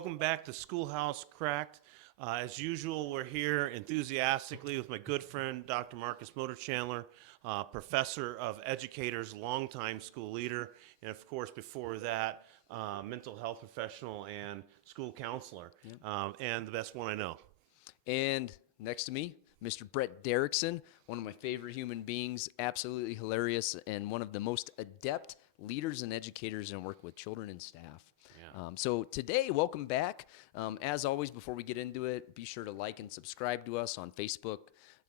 welcome back to Schoolhouse Cracked. As usual, we're here enthusiastically with my good friend, Dr. Marcus Motor Chandler, professor of educators, longtime school leader, and of course, before that, mental health professional and school counselor, and the best one I know. And next to me, Mr. Brett Derickson, one of my favorite human beings, absolutely hilarious, and one of the most adept leaders and educators and work with children and staff. So today, welcome back. As always, before we get into it, be sure to like and subscribe to us on Facebook,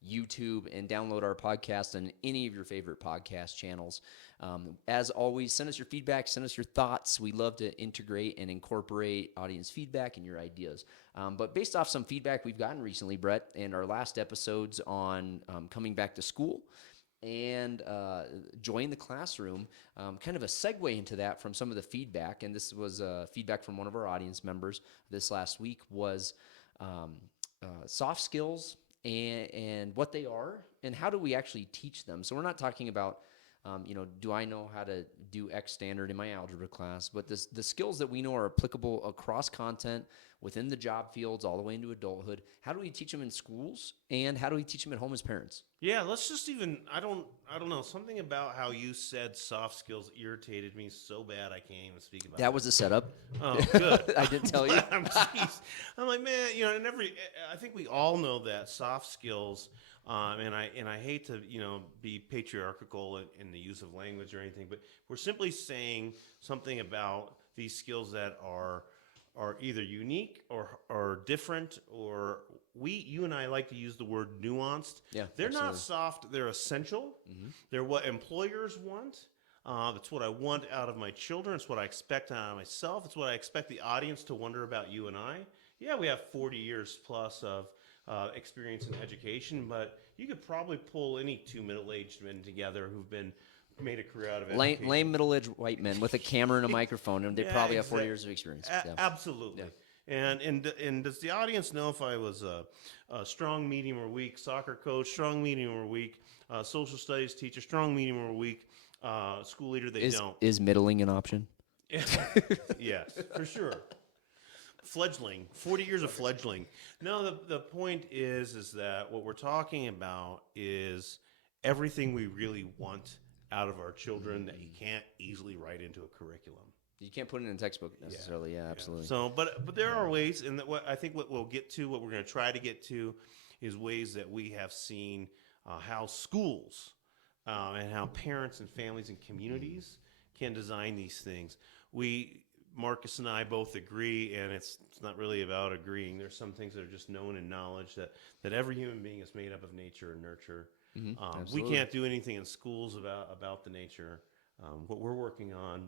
YouTube, and download our podcast on any of your favorite podcast channels. As always, send us your feedback, send us your thoughts. We love to integrate and incorporate audience feedback and your ideas. But based off some feedback we've gotten recently, Brett, and our last episodes on coming back to school and join the classroom, kind of a segue into that from some of the feedback, and this was feedback from one of our audience members this last week, was soft skills and what they are and how do we actually teach them. So we're not talking about do I know how to do X standard in my algebra class, but the skills that we know are applicable across content within the job fields all the way into adulthood. How do we teach them in schools, and how do we teach them at home as parents? Yeah, let's just I don't know, something about how you said soft skills irritated me so bad I can't even speak about it. That was a setup. Oh, good. I didn't tell you. I'm like, man, I think we all know that soft skills, and I hate to, be patriarchal in the use of language or anything, but we're simply saying something about these skills that are either unique or different, or you and I like to use the word nuanced. Yeah, they're absolutely. not soft, they're essential. Mm-hmm. They're what employers want. It's what I want out of my children. It's what I expect out of myself. It's what I expect the audience to wonder about you and I. Yeah, we have 40 years plus of experience in education, but you could probably pull any two middle-aged men together who've made a career out of education. Lame middle-aged white men with a camera and a microphone, and they probably have 40 years of experience. Absolutely. Yeah. And does the audience know if I was a strong, medium, or weak soccer coach, strong, medium, or weak social studies teacher, strong, medium, or weak school leader? They don't. Is middling an option? Yes, for sure. Fledgling, 40 years of fledgling. No, the point is that what we're talking about is everything we really want out of our children that you can't easily write into a curriculum. You can't put it in a textbook necessarily. Yeah, absolutely. So, but there are ways, and what I think what we're going to try to get to, is ways that we have seen how schools and how parents and families and communities can design these things. Marcus and I both agree, and it's not really about agreeing. There's some things that are just known in knowledge that every human being is made up of nature and nurture. Mm-hmm. We can't do anything in schools about the nature. What we're working on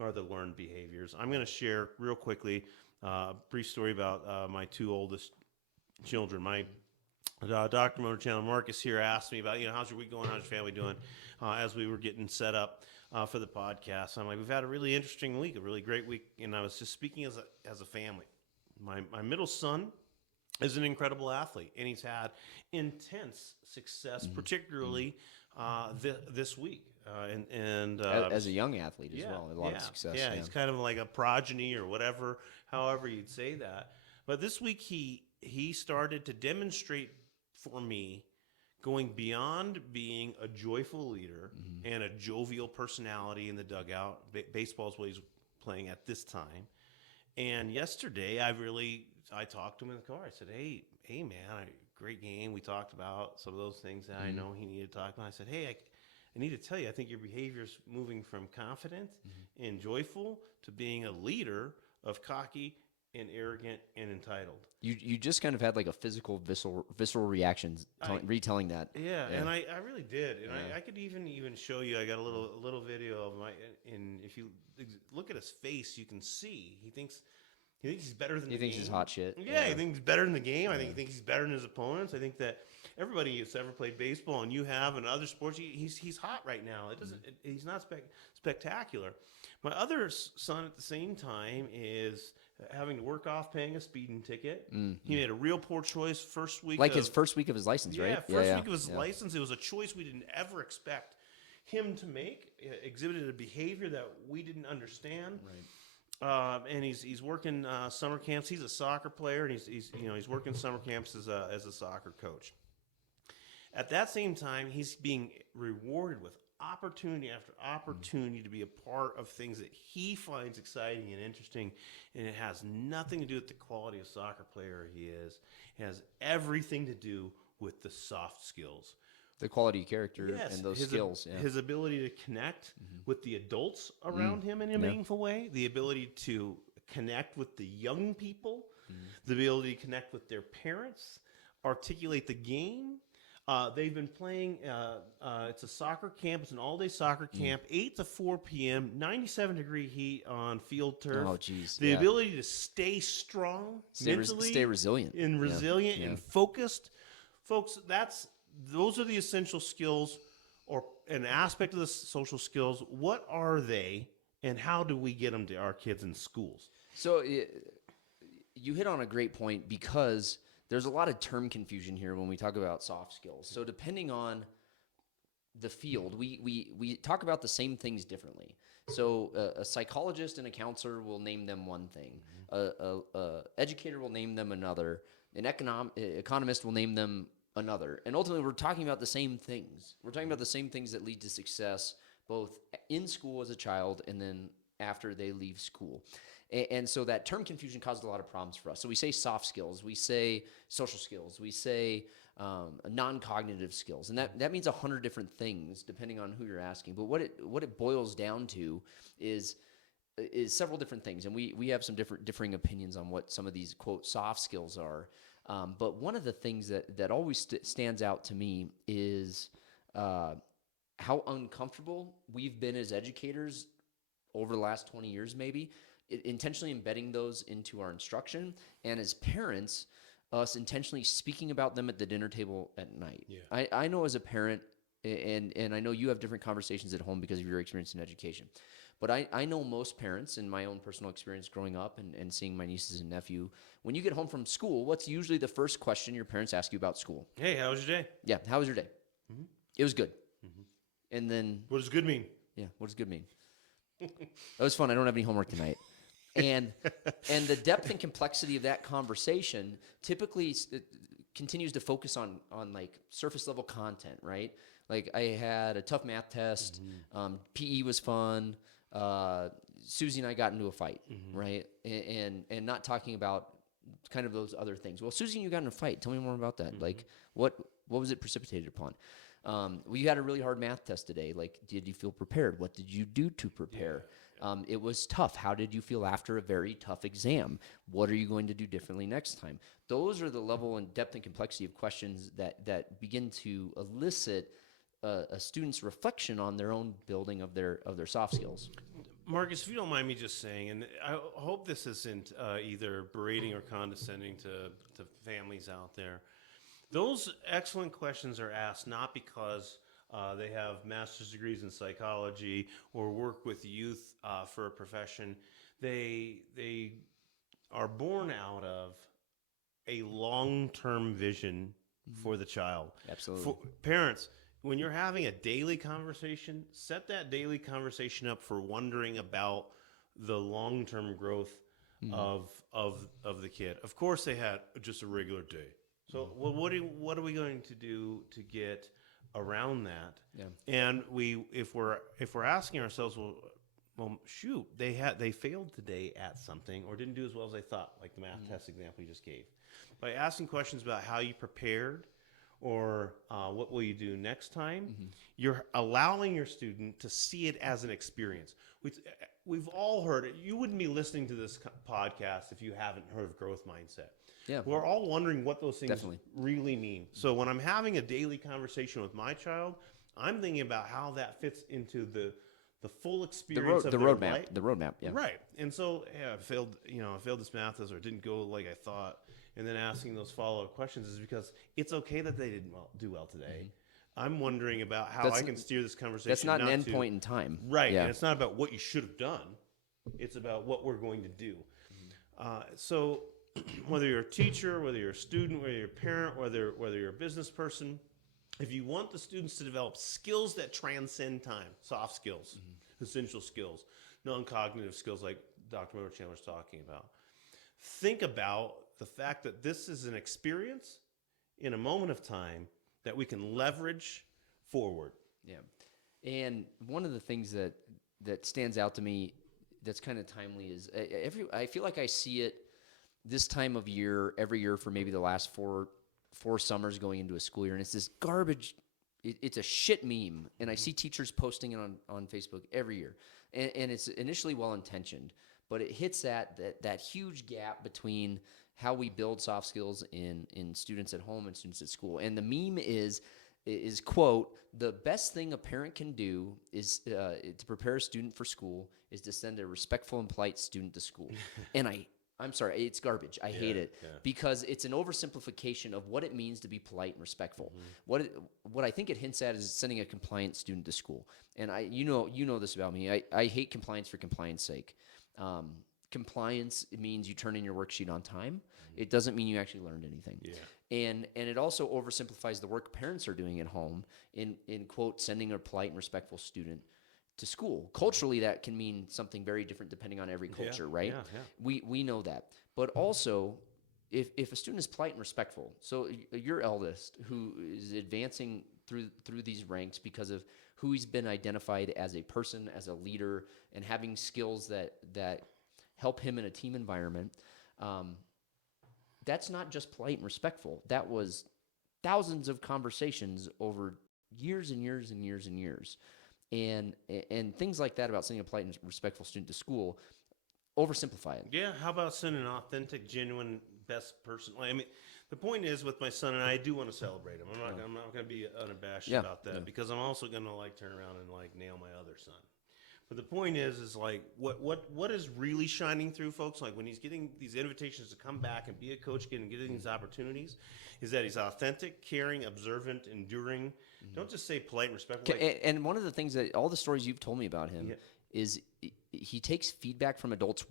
are the learned behaviors. I'm going to share real quickly a brief story about my two oldest children. My Dr. Motor Channel Marcus here asked me about, how's your week going? How's your family doing? As we were getting set up for the podcast. I'm like, we've had a really interesting week, a really great week. And I was just speaking as a family. My middle son is an incredible athlete, and he's had intense success, particularly this week. As a young athlete as well, a lot of success. Yeah, he's kind of like a progeny or whatever, however you'd say that. But this week he started to demonstrate for me going beyond being a joyful leader and a jovial personality in the dugout. Baseball is what he's playing at this time. And yesterday, I talked to him in the car. I said, hey, man, great game. We talked about some of those things that I know he needed to talk about. I said, hey, I need to tell you, I think your behavior is moving from confident and joyful to being a leader of cocky and arrogant and entitled. You just kind of had like a physical, visceral reactions retelling that. Yeah, and I really did. And I could even show you. I got a little video of and if you look at his face, you can see he thinks he's better than the game. He thinks he's hot shit. Yeah, he thinks he's better than the game. I think he thinks he's better than his opponents. I think that everybody who's ever played baseball, and you have in other sports, he's hot right now. He's not spectacular. My other son at the same time is having to work off paying a speeding ticket. He made a real poor choice first week. His first week of his license, right? First week of his license. It was a choice we didn't ever expect him to make. Exhibited a behavior that we didn't understand. Right. And he's working summer camps. He's a soccer player, and he's working summer camps as a soccer coach. At that same time, he's being rewarded with opportunity after opportunity to be a part of things that he finds exciting and interesting, and it has nothing to do with the quality of soccer player he is. It has everything to do with the soft skills. The quality of character and those his, skills. His ability to connect with the adults around him in a meaningful way, the ability to connect with the young people, the ability to connect with their parents, articulate the game. They've been playing, it's a soccer camp, it's an all-day soccer camp, 8 to 4 p.m., 97-degree heat on field turf. Oh, geez. The ability to stay strong mentally. Stay resilient. And resilient and focused. Folks, those are the essential skills or an aspect of the social skills. What are they, and how do we get them to our kids in schools? So you hit on a great point, because there's a lot of term confusion here when we talk about soft skills. So depending on the field, we talk about the same things differently. So a psychologist and a counselor will name them one thing. A educator will name them another. An economist will name them another. And ultimately, we're talking about the same things. We're talking about the same things that lead to success, both in school as a child and then after they leave school. And so that term confusion caused a lot of problems for us. So we say soft skills, we say social skills, we say non-cognitive skills. And that means 100 different things depending on who you're asking. But what it boils down to is several different things. And we have some differing opinions on what some of these, quote, soft skills are. But one of the things that always stands out to me is how uncomfortable we've been as educators over the last 20 years maybe, intentionally embedding those into our instruction, and as parents, us intentionally speaking about them at the dinner table at night. Yeah. I know as a parent, and I know you have different conversations at home because of your experience in education, but I know most parents, in my own personal experience growing up and seeing my nieces and nephew, when you get home from school, what's usually the first question your parents ask you about school? Hey, how was your day? Yeah, how was your day? Mm-hmm. It was good. Mm-hmm. And then... What does good mean? Yeah, what does good mean? That was fun. I don't have any homework tonight. And the depth and complexity of that conversation typically continues to focus on like surface level content, right? Like I had a tough math test. PE was fun. Susie and I got into a fight, right? And not talking about kind of those other things. Well, Susie and you got in a fight. Tell me more about that. Like what was it precipitated upon? We had a really hard math test today. Like, did you feel prepared? What did you do to prepare? It was tough. How did you feel after a very tough exam? What are you going to do differently next time? Those are the level and depth and complexity of questions that begin to elicit a student's reflection on their own building of their soft skills. Marcus, if you don't mind me just saying, and I hope this isn't either berating or condescending to families out there, those excellent questions are asked not because they have master's degrees in psychology or work with youth for a profession. They are born out of a long-term vision for the child. Absolutely. For parents, when you're having a daily conversation, set that daily conversation up for wondering about the long-term growth of the kid. Of course, they had just a regular day. So what are we going to do to get around that? Yeah. And if we're asking ourselves, well, shoot, they failed today at something or didn't do as well as they thought, like the math test example you just gave. By asking questions about how you prepared or what will you do next time, you're allowing your student to see it as an experience. We've all heard it. You wouldn't be listening to this podcast if you haven't heard of growth mindset. Yeah. We're all wondering what those things Definitely. really mean. So when I'm having a daily conversation with my child, I'm thinking about how that fits into the full experience of their life. The roadmap, yeah. Right. And so, I failed this math test or it didn't go like I thought. And then asking those follow-up questions is because it's okay that they didn't do well today. I'm wondering about how I can steer this conversation. That's not an end point in time. Right. Yeah. And it's not about what you should have done. It's about what we're going to do. So whether you're a teacher, whether you're a student, whether you're a parent, whether you're a business person, if you want the students to develop skills that transcend time, soft skills, essential skills, non-cognitive skills like Dr. Motor Chandler's talking about. Think about the fact that this is an experience in a moment of time that we can leverage forward. Yeah. And one of the things that stands out to me that's kind of timely is I feel like I see it this time of year every year for maybe the last four summers going into a school year, and it's this garbage. It's a shit meme, and I see teachers posting it on Facebook every year, and it's initially well intentioned, but it hits that huge gap between how we build soft skills in students at home and students at school. And the meme is quote, the best thing a parent can do is to prepare a student for school is to send a respectful and polite student to school. And I'm sorry, it's garbage. I hate it because it's an oversimplification of what it means to be polite and respectful. What I think it hints at is sending a compliant student to school. And you know this about me. I hate compliance for compliance sake. Compliance means you turn in your worksheet on time. It doesn't mean you actually learned anything. Yeah. And it also oversimplifies the work parents are doing at home in quote, sending a polite and respectful student to school. Culturally, that can mean something very different depending on every culture, right? Yeah. We know that. But also, if a student is polite and respectful, so your eldest who is advancing through these ranks because of who he's been identified as a person, as a leader, and having skills that help him in a team environment, that's not just polite and respectful. That was thousands of conversations over years and years and years and years. And things like that about sending a polite and respectful student to school, oversimplify it. Yeah, how about sending an authentic, genuine, best person? I mean, the point is with my son, and I do want to celebrate him. I'm not going to be unabashed about that because I'm also going to turn around and nail my other son. But the point is like what is really shining through, folks? Like when he's getting these invitations to come back and be a coach, getting these opportunities, is that he's authentic, caring, observant, enduring. Don't just say polite and respectful. And one of the things that all the stories you've told me about him is he takes feedback from adults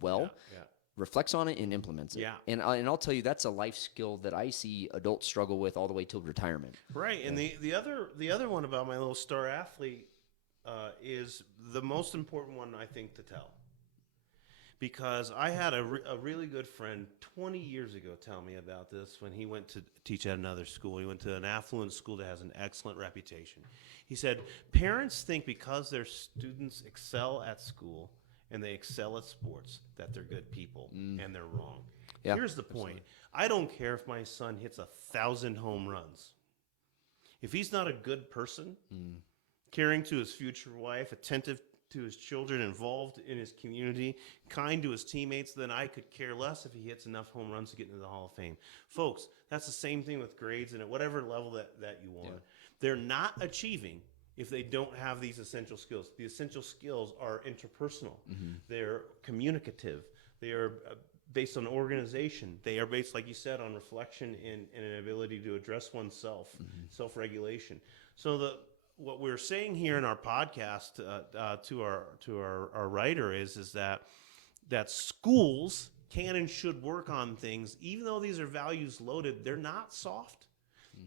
reflects on it and implements it. Yeah. And I'll tell you, that's a life skill that I see adults struggle with all the way till retirement. Right. And the other one about my little star athlete is the most important one, I think, to tell. Because I had a really good friend 20 years ago tell me about this when he went to teach at another school. He went to an affluent school that has an excellent reputation. He said, parents think because their students excel at school and they excel at sports that they're good people, and they're wrong. Yeah, here's the point. Absolutely. I don't care if my son hits 1,000 home runs. If he's not a good person, caring to his future wife, attentive to his children, involved in his community, kind to his teammates, then I could care less if he hits enough home runs to get into the Hall of Fame. Folks, that's the same thing with grades and at whatever level that you want. Yeah. They're not achieving if they don't have these essential skills. The essential skills are interpersonal. They're communicative. They are based on organization. They are based, like you said, on reflection and an ability to address oneself, self-regulation. So what we're saying here in our podcast to our writer is that schools can and should work on things, even though these are values loaded. They're not soft.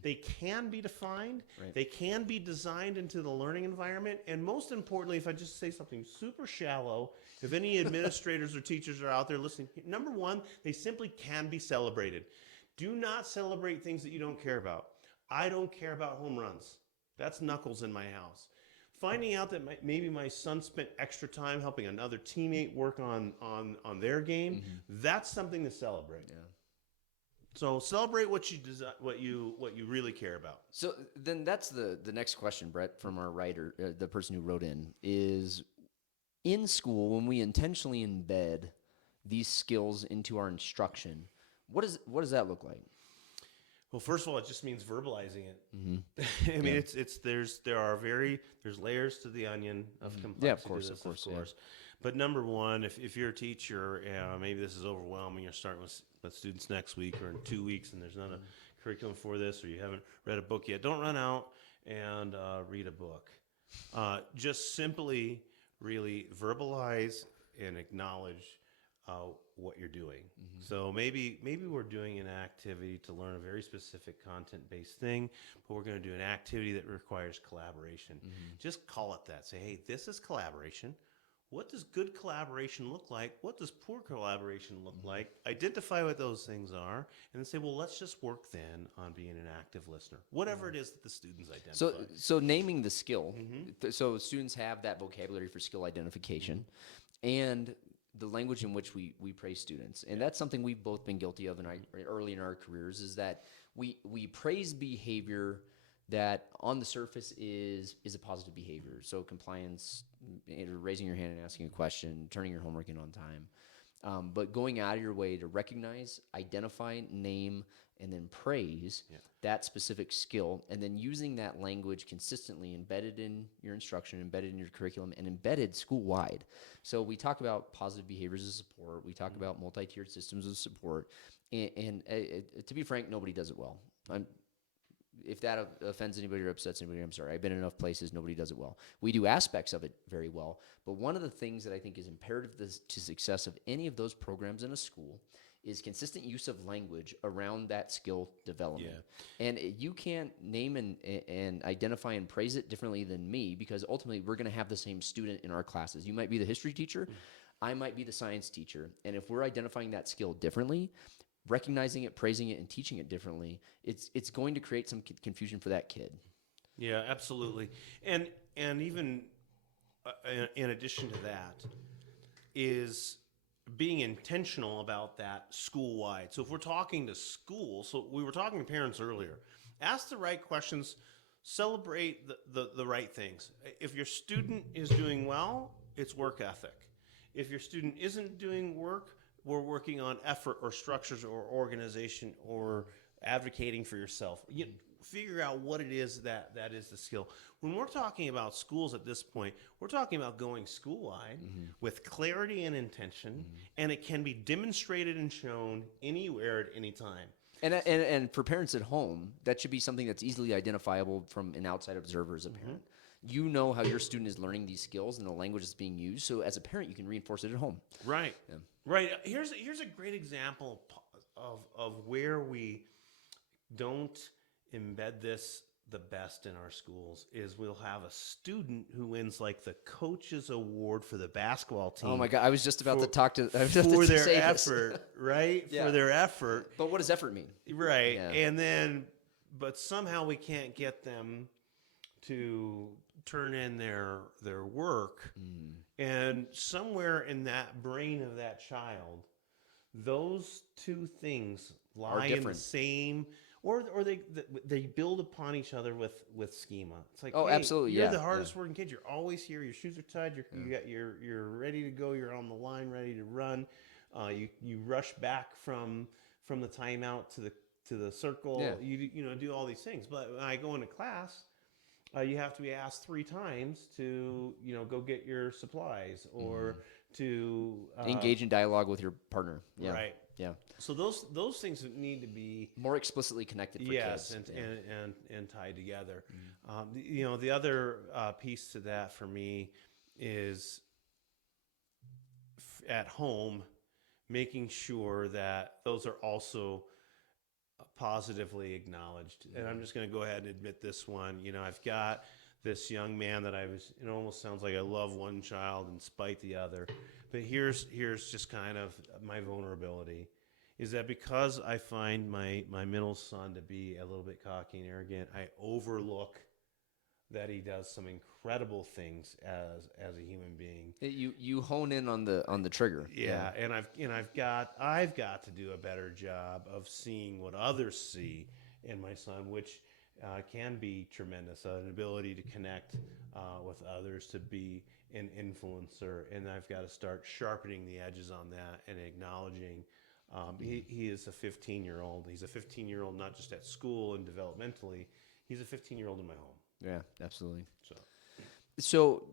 They can be defined. Right. They can be designed into the learning environment. And most importantly, if I just say something super shallow, if any administrators or teachers are out there listening, number one, they simply can be celebrated. Do not celebrate things that you don't care about. I don't care about home runs. That's knuckles in my house. Finding out that maybe my son spent extra time helping another teammate work on their game, that's something to celebrate. Yeah. So celebrate what you really care about. So then that's the next question, Brett, from our writer, the person who wrote in school, when we intentionally embed these skills into our instruction, what does that look like? Well, first of all, it just means verbalizing it. I mean, there's layers to the onion of complexity. Yeah, of course. Yeah. But number one, if you're a teacher, maybe this is overwhelming. You're starting with students next week or in 2 weeks, and there's not a curriculum for this, or you haven't read a book yet. Don't run out and read a book. Just simply, really verbalize and acknowledge what you're doing. So maybe we're doing an activity to learn a very specific content-based thing, but we're going to do an activity that requires collaboration. Just call it that. Say, hey, this is collaboration. what does good collaboration look like? What does poor collaboration look like? Identify what those things are, and then say, well, let's just work then on being an active listener. Whatever it is that the students identify. So naming the skill. So students have that vocabulary for skill identification, and the language in which we praise students, and that's something we've both been guilty of early in our careers. Is that we praise behavior that on the surface is a positive behavior. So compliance, raising your hand and asking a question, turning your homework in on time. But going out of your way to recognize, identify, name, and then praise that specific skill, and then using that language consistently embedded in your instruction, embedded in your curriculum, and embedded school-wide. So we talk about positive behaviors of support. We talk about multi-tiered systems of support. And to be frank, nobody does it well. If that offends anybody or upsets anybody, I'm sorry. I've been in enough places, nobody does it well. We do aspects of it very well, but one of the things that I think is imperative to success of any of those programs in a school is consistent use of language around that skill development. And you can't name and identify and praise it differently than me, because ultimately we're going to have the same student in our classes. You might be the history teacher, I might be the science teacher, and if we're identifying that skill differently, recognizing it, praising it, and teaching it differently, it's going to create some confusion for that kid. Yeah, absolutely. And even in addition to that is being intentional about that school-wide. So if we're talking to schools, so we were talking to parents earlier, ask the right questions, celebrate the right things. If your student is doing well, it's work ethic. If your student isn't doing work, we're working on effort or structures or organization or advocating for yourself. You figure out what it is that is the skill. When we're talking about schools at this point, we're talking about going school-wide with clarity and intention, and it can be demonstrated and shown anywhere at any time. And for parents at home, that should be something that's easily identifiable from an outside observer as a parent. You know how your student is learning these skills and the language that's being used, so as a parent, you can reinforce it at home. Right. Right. Here's a great example of where we don't embed this the best in our schools. Is we'll have a student who wins like the coach's award for the basketball team. Oh my God! I was just about to talk to for their effort, right? Yeah. For their effort. But what does effort mean? Right. Yeah. And then, but somehow we can't get them to turn in their work. And somewhere in that brain of that child, those two things lie in the same, or they build upon each other with schema. It's like, hey, absolutely, you're the hardest working kid. You're always here. Your shoes are tied. You're ready to go. You're on the line, ready to run. You rush back from the timeout to the circle. Yeah. You do all these things. But when I go into class, you have to be asked 3 times to go get your supplies or to engage in dialogue with your partner. Yeah. Right. Yeah. So those things need to be more explicitly connected for kids. and tied together. The other piece to that for me is at home, making sure that those are also positively acknowledged. And I'm just going to go ahead and admit this one. I've got this young man that it almost sounds like I love one child and spite the other. But here's just kind of my vulnerability, is that because I find my middle son to be a little bit cocky and arrogant, I overlook that he does some incredible things as a human being. You hone in on the trigger. Yeah, and I've got to do a better job of seeing what others see in my son, which can be tremendous. An ability to connect with others, to be an influencer, and I've got to start sharpening the edges on that and acknowledging. He is a 15-year-old. He's a 15-year-old not just at school and developmentally. He's a 15-year-old in my home. Yeah, absolutely. So,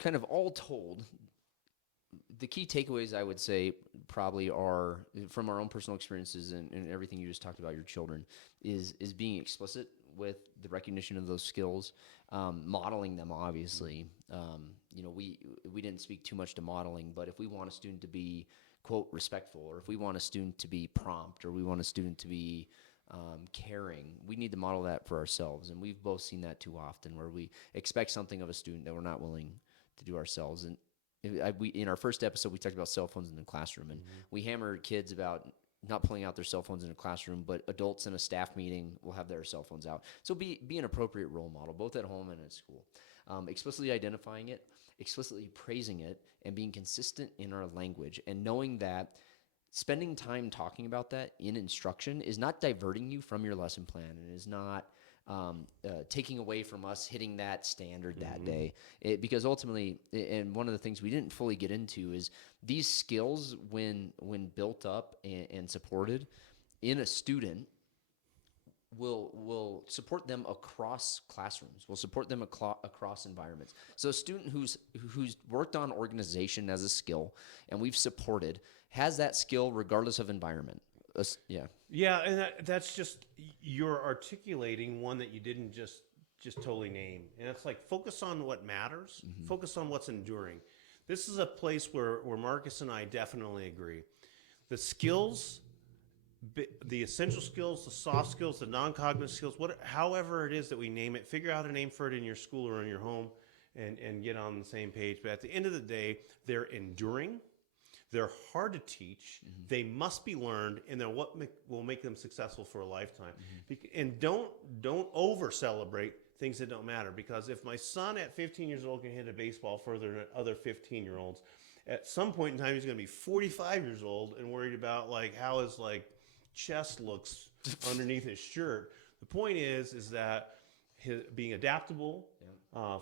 kind of all told, the key takeaways I would say probably are, from our own personal experiences and everything you just talked about your children, is being explicit with the recognition of those skills, modeling them, obviously. We didn't speak too much to modeling, but if we want a student to be, quote, respectful, or if we want a student to be prompt, or we want a student to be caring, we need to model that for ourselves. And we've both seen that too often, where we expect something of a student that we're not willing to do ourselves. And we in our first episode we talked about cell phones in the classroom, and we hammered kids about not pulling out their cell phones in a classroom, but adults in a staff meeting will have their cell phones out. So be an appropriate role model, both at home and at school. Explicitly identifying it, explicitly praising it, and being consistent in our language, and knowing that spending time talking about that in instruction is not diverting you from your lesson plan, and is not taking away from us hitting that standard that day. Because ultimately, and one of the things we didn't fully get into is these skills, when built up and supported in a student, will support them across classrooms, will support them across environments. So a student who's worked on organization as a skill, and we've supported, has that skill regardless of environment. Yeah, and that's just, you're articulating one that you didn't just totally name. And it's like, focus on what matters, focus on what's enduring. This is a place where Marcus and I definitely agree. The skills, the essential skills, the soft skills, the non-cognitive skills, however it is that we name it, figure out a name for it in your school or in your home, and get on the same page. But at the end of the day, they're enduring. They're hard to teach. They must be learned, and they're what will make them successful for a lifetime. And don't over celebrate things that don't matter, because if my son at 15 years old can hit a baseball further than other 15-year-olds, at some point in time he's going to be 45 years old and worried about how his chest looks underneath his shirt. The point is that being adaptable,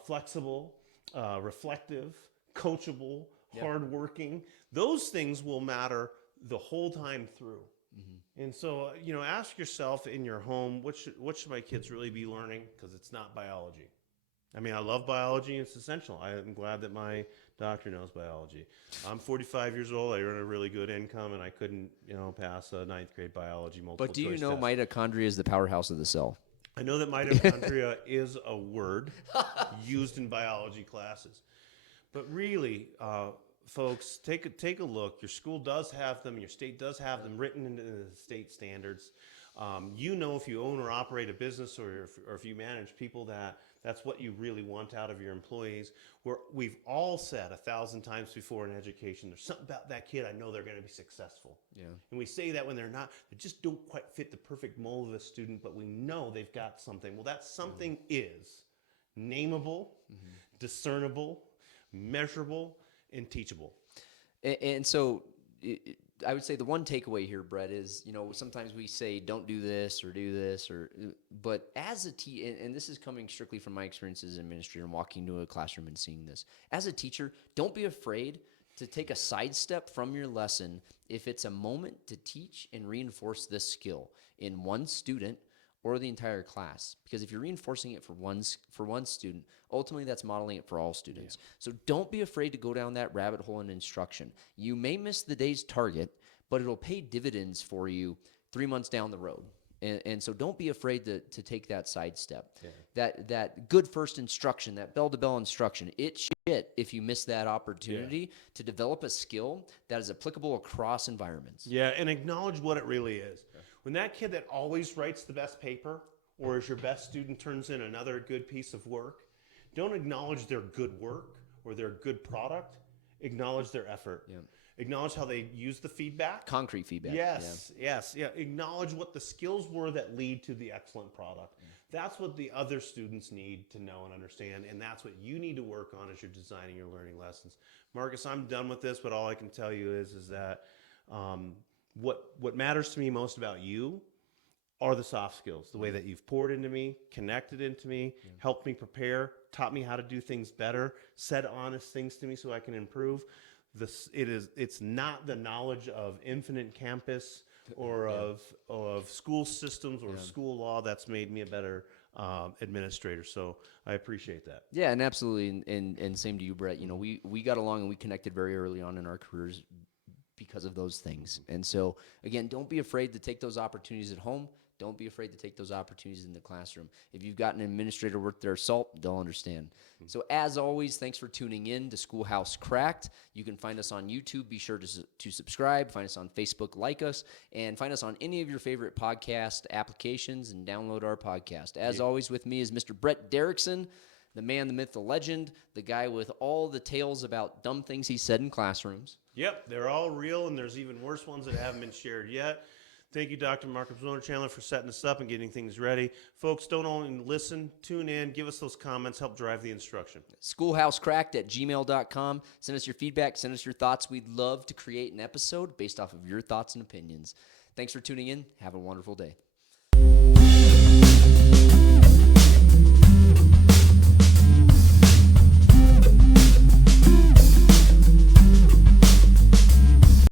flexible, reflective, coachable, hardworking, those things will matter the whole time through. And so, ask yourself in your home, what should my kids really be learning? Because it's not biology. I mean, I love biology. It's essential. I'm glad that my doctor knows biology. I'm 45 years old. I earn a really good income, and I couldn't, pass a 9th grade biology multiple But do you choice know test. mitochondria is the powerhouse of the cell? I know that mitochondria is a word used in biology classes. But really, folks, take a look. Your school does have them. Your state does have them written into the state standards. If you own or operate a business, or if you manage people, that's what you really want out of your employees. We've all said 1,000 times before in education, there's something about that kid, I know they're going to be successful. Yeah. And we say that when they're not, they just don't quite fit the perfect mold of a student, but we know they've got something. Well, that something is nameable, discernible, measurable, and teachable. And so I would say the one takeaway here, Brett, is, sometimes we say don't do this or do this, but as a teacher, and this is coming strictly from my experience as an administrator and walking into a classroom and seeing this. As a teacher, don't be afraid to take a sidestep from your lesson if it's a moment to teach and reinforce this skill in one student or the entire class. Because if you're reinforcing it for one student, ultimately that's modeling it for all students. Yeah. So don't be afraid to go down that rabbit hole in instruction. You may miss the day's target, but it'll pay dividends for you 3 months down the road. And so don't be afraid to take that sidestep. Yeah. That good first instruction, that bell-to-bell instruction, it's shit if you miss that opportunity to develop a skill that is applicable across environments. Yeah, and acknowledge what it really is. Okay. When that kid that always writes the best paper, or as your best student turns in another good piece of work, don't acknowledge their good work or their good product. Acknowledge their effort. Yeah. Acknowledge how they use the feedback. Concrete feedback. Yes. Acknowledge what the skills were that lead to the excellent product. That's what the other students need to know and understand, and that's what you need to work on as you're designing your learning lessons. Marcus, I'm done with this, but all I can tell you is that what matters to me most about you are the soft skills, the way that you've poured into me, connected into me, helped me prepare, taught me how to do things better, said honest things to me so I can improve. It's not the knowledge of infinite campus or of school systems or school law that's made me a better administrator. So I appreciate that. Yeah, and absolutely. And same to you, Brett. We got along and we connected very early on in our careers because of those things. And so, again, don't be afraid to take those opportunities at home. Don't be afraid to take those opportunities in the classroom. If you've got an administrator worth their salt, they'll understand. So as always, thanks for tuning in to Schoolhouse Cracked. You can find us on YouTube. Be sure to subscribe. Find us on Facebook, like us, and find us on any of your favorite podcast applications and download our podcast. As always, with me is Mr. Brett Derickson. the man, the myth, the legend, the guy with all the tales about dumb things he said in classrooms. Yep, they're all real, and there's even worse ones that haven't been shared yet. Thank you, Dr. Marcus Chandler, for setting us up and getting things ready. Folks, don't only listen, tune in, give us those comments, help drive the instruction. Schoolhousecracked@gmail.com. Send us your feedback, send us your thoughts. We'd love to create an episode based off of your thoughts and opinions. Thanks for tuning in. Have a wonderful day.